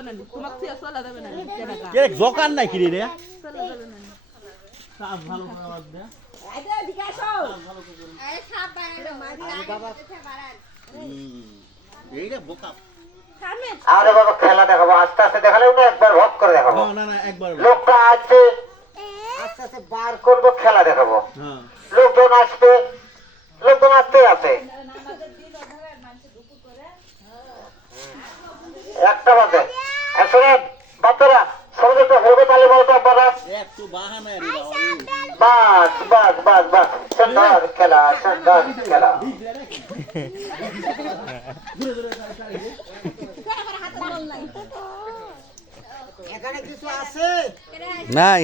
যাবে না তোমার থেকে চলা যাবে না কে জোকান নাই কিরে রে চলা যাবে না ভালো করে আওয়াজ দে। এই রে বোকা। আরে বাবা খেলা দেখাবো আস্তে আস্তে দেখালেও না একবার ভক করে দেখাবো। না না না একবার লোকটা আসবে আস্তে আস্তে বার করব খেলা দেখাবো। হ্যাঁ। লোকজন আসবে লোকজন আসতেই আছে। একটা বাজে। আসলে বাচ্চারা সবাই একটু হবে তাহলে বলতো আপনারা? বাস বাস বাস বাস। সুন্দর খেলা সুন্দর খেলা। এখানে কিছু আছে? নাই।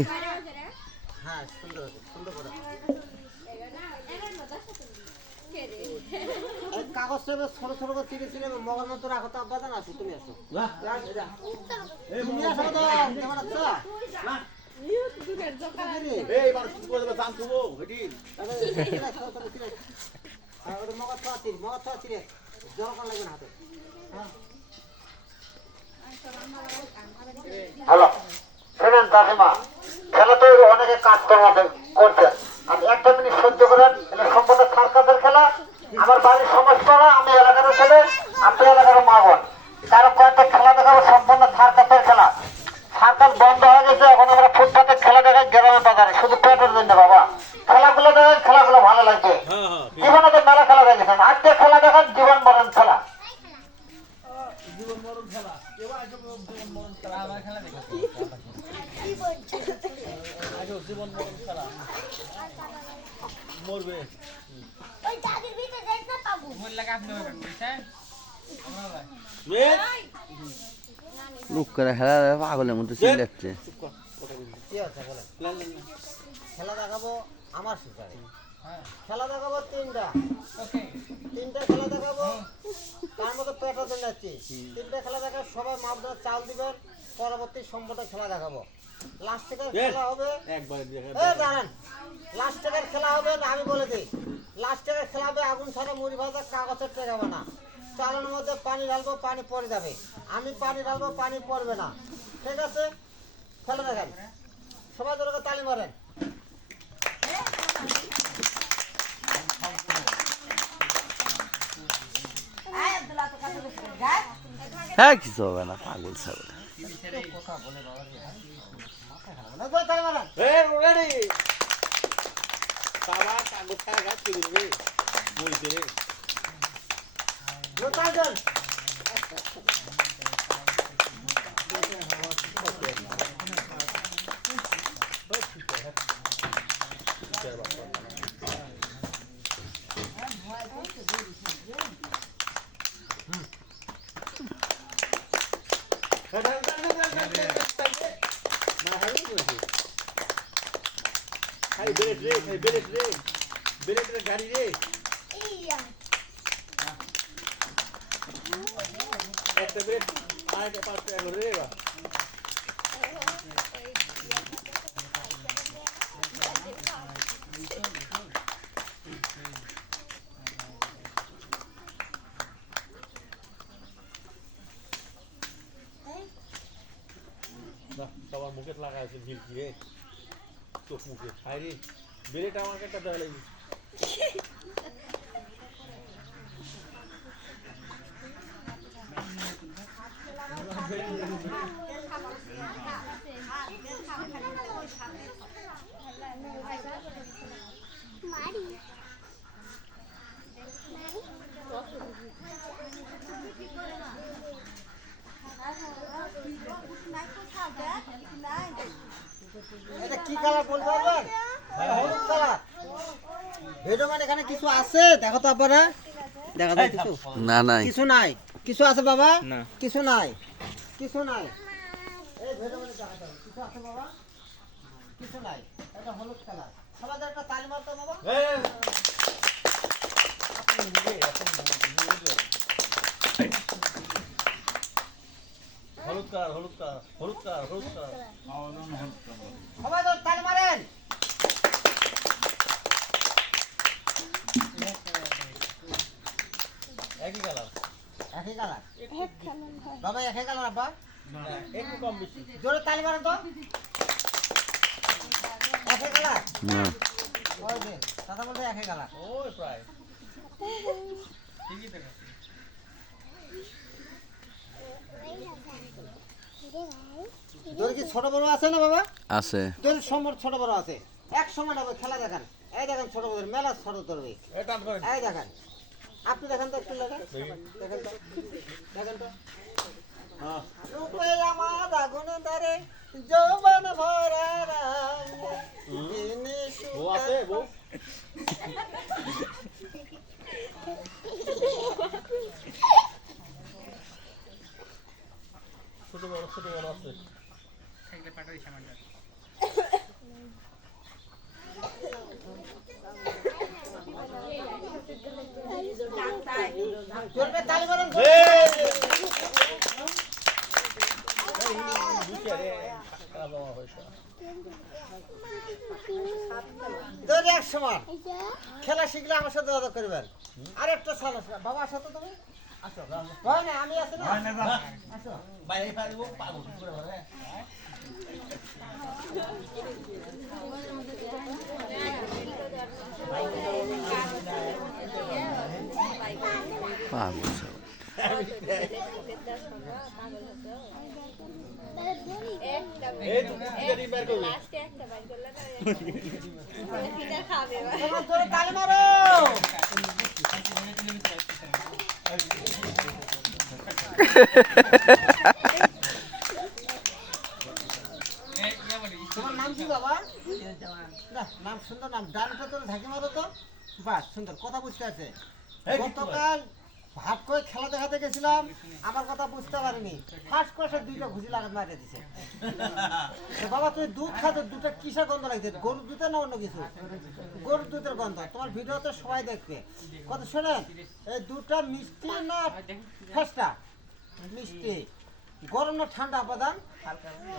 হ্যাঁ সুন্দর সুন্দর করে এবার ছোট ছোট করে চিড়ে চিড়ে মগের মতো রাখো তো আব্বা জানা তুমি আসো। তুমি আসো তো কেমন আছো? করে মগজ ছোঁয়া চিড়ে মগজ ছোঁয়া চিড়ে। জল কম লাগবে না হাতে। হ্যালো শুনেন কাকিমা খেলা তো অনেকে কাজ করছেন আপনি একটা মিনিট সহ্য করেন এটা সম্পূর্ণ সার্কাসের খেলা। আমার বাড়ির সমস্যারা আমি এলাকার ছেলে, আপনি এলাকার মা বোন। কারও কয়েকটা খেলা দেখাবো, সম্পূর্ণ সার্কাসের খেলা। সার্কাস বন্ধ হয়ে গেছে, এখন আমরা ফুটপাতে খেলা দেখাই গ্রামে বাজারে শুধু পেটের জন্য বাবা খেলাগুলো দেখাই খেলাগুলো ভালো লাগবে হ্যাঁ হ্যাঁ জীবনে তো মেলা খেলা দেখেছেন আজকে খেলা দেখান জীবন মরণ খেলা জীবন মরণ খেলা এবার আগে জীবন মরণ খেলা আমার খেলা দেখো মরবে লুক করে খেলা পাগলের মতো কি খেলা দেখাবো আমার শিকারে খেলা দেখাবো তিনটা। তিনটা খেলা দেখাবো। তার মধ্যে পেটা দিন যাচ্ছি তিনটা খেলা দেখাবো সবাই মাপদার চাল দিবেন। পরবর্তী সম্পদে খেলা দেখাবো। লাস্ট থেকে খেলা হবে। একবার দাঁড়ান। লাস্ট টেকার খেলা হবে না আমি বলে দিই। লাস্ট খেলা হবে আগুন ছাড়া মুড়ি ভাজা কাগজের টেকাবে না চালের মধ্যে পানি ঢালবো পানি পড়ে যাবে। আমি পানি ঢালবো পানি পড়বে না। ঠিক আছে? খেলা দেখেন। সবাই তোর তালি মারেন। হ্যাঁ কিছু হবে না পাগল ছাগল। না, জোরে তালি মারেন এ রেডি বাবা কাগজ ছাড়া গাছ কি করবে মরিছে রে জোরে তালি দেন খাই বেলেট রে খাই বেলেট রে বেলেটের গাড়ি রে একটা বেলেট আরেকটা পাঁচ টাকা করে রে বা না সবার মুখে লাগাইছে ঝিলকি রে চোখ মুখে হাই রে বেলেট আমাকে একটা দেওয়া লাগবে এটা কি কালার বলতে পারবেন হলুদ কালার ভিডিও মানে এখানে কিছু আছে? দেখো তো আপনারা। দেখা যায় কিছু। না নাই। কিছু নাই। কিছু আছে বাবা? না। কিছু নাই। কিছু নাই। এই ভিডিও মানে দেখা যাবে কিছু আছে বাবা? কিছু নাই। এটা হলুদ কালার। সবাই একটা তালি মারতো বাবা। হলুদ কালার হলুদ কালার হলুদ কালার হলুদ কালার। সবাই তো তালি মারেন একই কালার? বাবা একই কালার আব্বা? একটু কম বেশি। জোরে তালি মারেন তো। একে গেলা না। ওই যে দাদা বলতে একে গেলা ওই প্রায়। ঠিকই দেখা তোর কি ছোট বড় আছে না বাবা? আছে। তোর সমর ছোট বড় আছে। এক সময় নেবে খেলা দেখান এই দেখেন ছোট বড় মেলা ছোট ধরবে এই দেখেন। আপনি দেখেন তো একটু দেখেন দেখেন তো। দেখেন তো। হ্যাঁ। রূপে আমার আগুন ধরে যৌবন ভরা রাঙে দিনে ও আছে বউ? ছোট বড় ছোট বড় আছে। তালি মারেন তো। ধরে এক সময় খেলা শিখলে আমার সাথে দাদা করবেন। আর একটা সাল আছে। বাবা আসো তো তুমি। আসো। না আমি না। আসো। বাইরে পারব পাগল তোমার নাম কি বাবা নাম সুন্দর নাম ডানটা তোর ঢাকি মারো তো বাস সুন্দর কথা বুঝতে আছে গতকাল ভাত করে খেলা দেখাতে গেছিলাম, আমার কথা বুঝতে পারিনি। ফার্স্ট ক্লাসে দুইটা ঘুষি লাগাত মারিয়ে দিছে। বাবা, তুমি দুধ খাতে দুটো কিসের গন্ধ লাগছে? গরুর দুধের না অন্য কিছু? গরুর দুধের গন্ধ। তোমার ভিডিওতে সবাই দেখবে। কত শোনেন, এই দুধটা মিষ্টি না ফেসটা মিষ্টি। গরম না ঠান্ডা প্রধান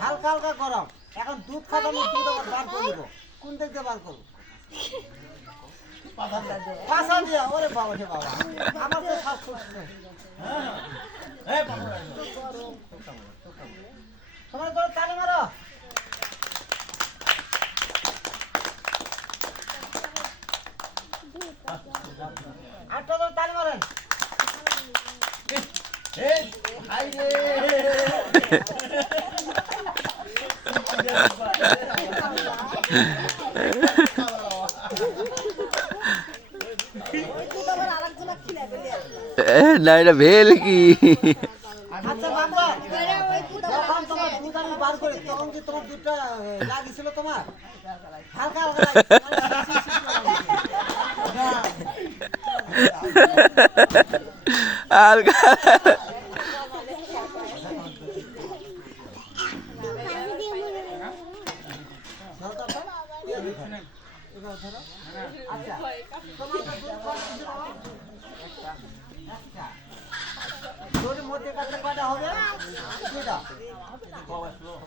হালকা হালকা গরম। এখন দুধ খাতে আমি দুধ আবার বার করে দেবো। কোন দিয়ে বার করব? পাশা দিয়া ওরে বাবা রে বাবা আমার তো সব খুশি এই পাগল তোমার করে তালি মারো আটটা ধরে তালি মারেন এই হাই রে এ, না এটা ভেল কি? আচ্ছা বাবা যখন তোমার দুধ আমি বার করি তখন কি তোমার দুধটা লাগিয়েছিল তোমার? হালকা হালকা আর আচ্ছা তোমার তো দুধ কত দিছে বাবা? একটা। তোর মধ্যে কাছে কয়টা হবে দুইটা সবাই যা দেখতে পারে আচ্ছা দেখেন এই দেখেন কাটতো কাটতো কাটতো জিরো দে। তাকে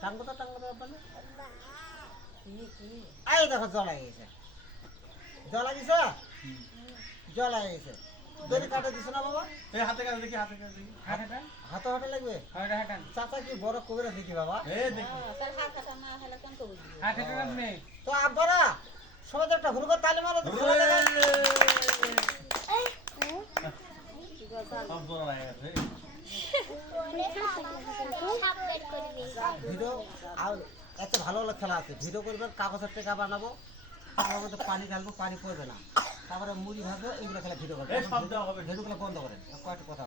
টানবো তো? দেখো হয়ে গেছে জল জল গেছে দড়ি কাটে দিছো না বাবা? এই হাতে দেখি হাতে দেখি। হাতে হাতে লাগবে? চাচা কি বড় কবিরা দেখি বাবা? এই দেখি। তো আব্বারা সবাই একটা হুলকো তালি মারো সব গেছে ভিডিও আর এত ভালো ভালো খেলা আছে। ভিডিও করবেন কাগজের টেকা বানাবো তার মধ্যে পানি ঢালবো পানি পড়বে না। তারপরে মুড়ি ভাজবো এইগুলো খেলা ভিডিও করবে। ভিডিওগুলো বন্ধ করেন। কয়েকটা কথা